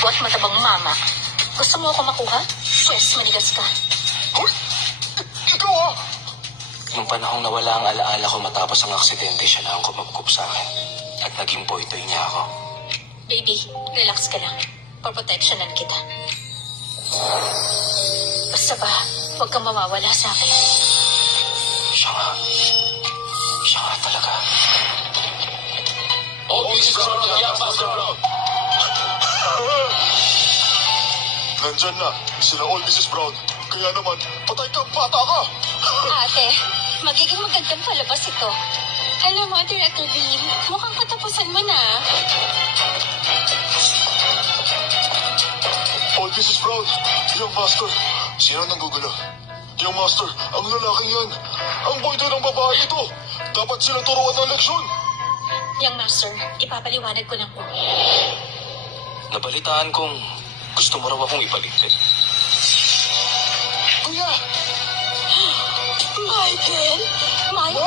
gwapo at matabang mama. Gusto mo ako makuha? Pwes, manigas ka. Hoy! Ikaw ah! Nung panahong nawala ang alaala ko matapos ang aksidente, siya na ang kumagkup sa akin. At naging boytoy niya ako. Baby, relax ka lang. Paprotectionan kita. Basta ba, huwag kang mawawala sa akin. Siya nga. Siya nga talaga. Nandyan na, sila all Mrs. Brown. Kaya naman, patay kang bata ka! Ate, magiging magandang palabas ito. Hello, Mother Aquiline. Mukhang katapusan mo na. All Mrs. Brown, yung master. Sino nang gugulo? Yung master, ang lalaking yan. Ang boydo ng babae ito. Dapat silang turuan ng leksyon. Young Master, ipapaliwanag ko lang po. Nabalitaan kong gusto mo raw akong ipaligtad. Kuya! Michael? Michael?